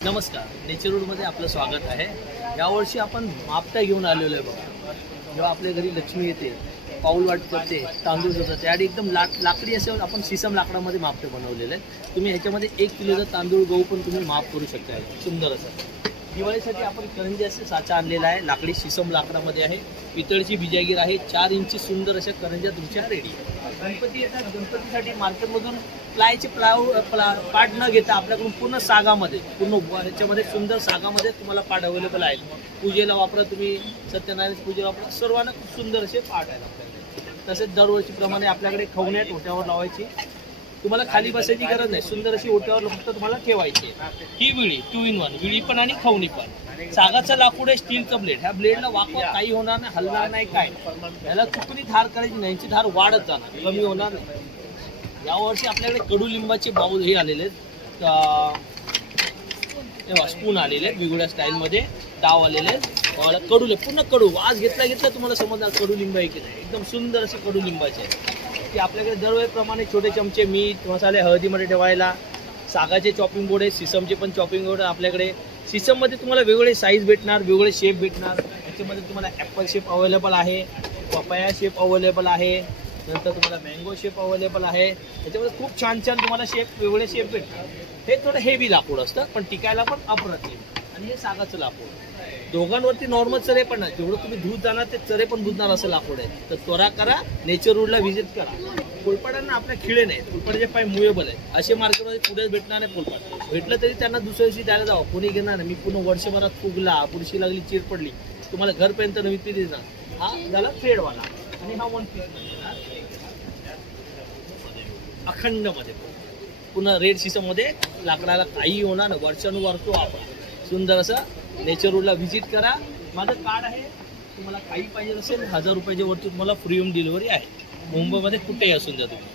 नमस्कार नेचरवूडमध्ये आपलं स्वागत आहे. यावर्षी आपण मापटा घेऊन आलेलो आहे बघा. जेव्हा आपल्या घरी लक्ष्मी येते पाऊल वाट करते तांदूळ होतं त्याआधी एकदम लाक लाकडी असे आपण सिसम लाकडामध्ये मापटे बनवलेलं आहे तुम्ही ह्याच्यामध्ये एक किलोचा तांदूळ गहू पण तुम्ही माप करू शकता. सुंदर असं. दिवाळीसाठी आपण करंजी असे साचा आणलेला आहे. लाकडी शिसम लाकडामध्ये आहे. पितळची बिजागीर आहे. चार इंची सुंदर अशा करंज्या तुमच्या रेडी गणपती येतात. गणपतीसाठी मार्केटमधून प्लायचे प्लाव प्ला पाट न घेता आपल्याकडून पूर्ण सागामध्ये पूर्ण ह्याच्यामध्ये सुंदर सागामध्ये तुम्हाला पाट अवेलेबल आहेत. पूजेला वापरा तुम्ही सत्यनारायण पूजेला वापरा. सर्वांना खूप सुंदर असे पाट आहेत आपल्याकडे. तसेच दरवर्षीप्रमाणे आपल्याकडे खवण्या टोट्यावर लावायची. तुम्हाला खाली बसायची गरज नाही. सुंदर अशी ओट्यावर फक्त तुम्हाला ठेवायची ही विळी टू इन वन विळी पण आणि खवणी पण. सागाचं लाकूड आहे स्टीलचं ब्लेड ह्या ब्लेडला वाकवा काही होणार नाही हलणार नाही काय याला चुकली धार करायची नाही यांची धार वाढत जाणार कमी होणार नाही. यावर्षी आपल्याकडे कडुलिंबाचे बाऊल हे आलेले आहेत. स्पून आलेले आहेत वेगवेगळ्या स्टाईलमध्ये डाव आलेले आहेत. कडूले पूर्ण कडू. वास घेतला घेतला तुम्हाला समजणार कडुलिंब आहे की नाही. एकदम सुंदर असे कडुलिंबाचे आहेत. की आपल्याकडे दरवेळेप्रमाणे छोटे चमचे मीठ मसाले हळदीमध्ये ठेवायला सागाचे चॉपिंग बोर्ड आहे सिसमचे पण चॉपिंग बोर्ड आपल्याकडे. सिसममध्ये तुम्हाला वेगवेगळे साईज भेटणार वेगवेगळे शेप भेटणार. याच्यामध्ये तुम्हाला ॲपल शेप अवेलेबल आहे पपाया शेप अवेलेबल आहे नंतर तुम्हाला मँगो शेप अवेलेबल आहे. याच्यामध्ये खूप छान छान तुम्हाला शेप वेगवेगळे शेप भेटतात. हे थोडं हेवी लाकूड असतं पण टिकायला पण अप्रतिम. आणि हे सागाचं लाकूड. दोघांवरती नॉर्मल चरे पण नाही. जेवढं तुम्ही धूत जाणार ते चरे पण बुजणार असं लाकूड आहे तर त्वरा करा नेचर रोडला व्हिजिट करा. फुलपाडांना आपल्या खिळे नाहीत. फुलपाडाचे पाय मुवेबल आहेत. असे मार्केटमध्ये पुढे भेटणार नाही फुलपाड. भेटलं तरी त्यांना दुसऱ्या दिवशी द्यायला जावं. कोणी घेणार नाही. मी पूर्ण वर्षभरात फुगला बुरशी लागली चीर पडली. तुम्हाला घरपर्यंत नवी ती देणार. हा झाला फेडवाला आणि हा वन पीस अखंडमध्ये पुन्हा रेड सिसममध्ये लाकडाला काही होणार नाही. वर्षानुवर्ष आपण सुंदर असं नेचर रोडला व्हिजिट करा. माझं कार्ड आहे. तुम्हाला काही पाहिजे असेल हजार रुपयाच्या वरती तुम्हाला फ्री होम डिलिव्हरी आहे. मुंबईमध्ये कुठेही असून द्या तुम्ही.